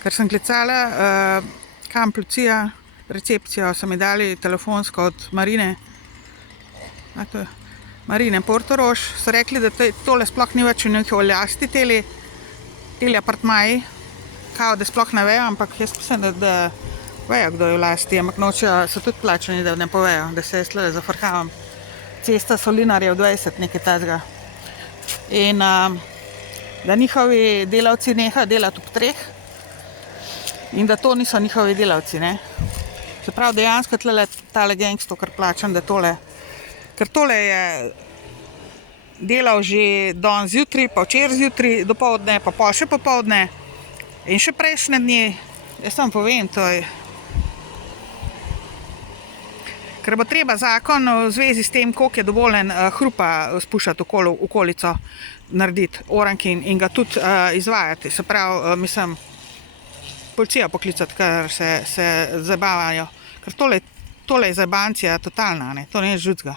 Ker sem klicala, kam policija, recepcijo so mi dali telefonsko od Marine, Marine Portorož, so rekli, da tole sploh ni več v njihovi lasti, teli apartmaji, kao, da sploh ne vejo, ampak jaz mislim, da vejo, kdo je v lasti, ampak nočejo, so tudi plačani, da ne povejo, da se jaz tle zafrkavam. Cesta Solinarjev 20, nekaj tazga. In da njihovi delavci nehajo delati ob 3 in da to niso njihovi delavci, ne. Se pravi, dejansko tale gangsto, kar plačam, da tole, ker tole je delal že danes zjutraj, pa včeraj zjutraj, dopoldne, pa pol še popoldne in še prejšnje dni. Jaz vam povem, to je. Ker bo treba zakon v zvezi s tem, koliko je dovoljen hrupa spuščati okolico, narediti oranki in ga tudi izvajati. Se pravi, mislim, policijo poklicati, ker se zabavajo. Ker tole je zabancija totalna, ne, to ni nič drugega.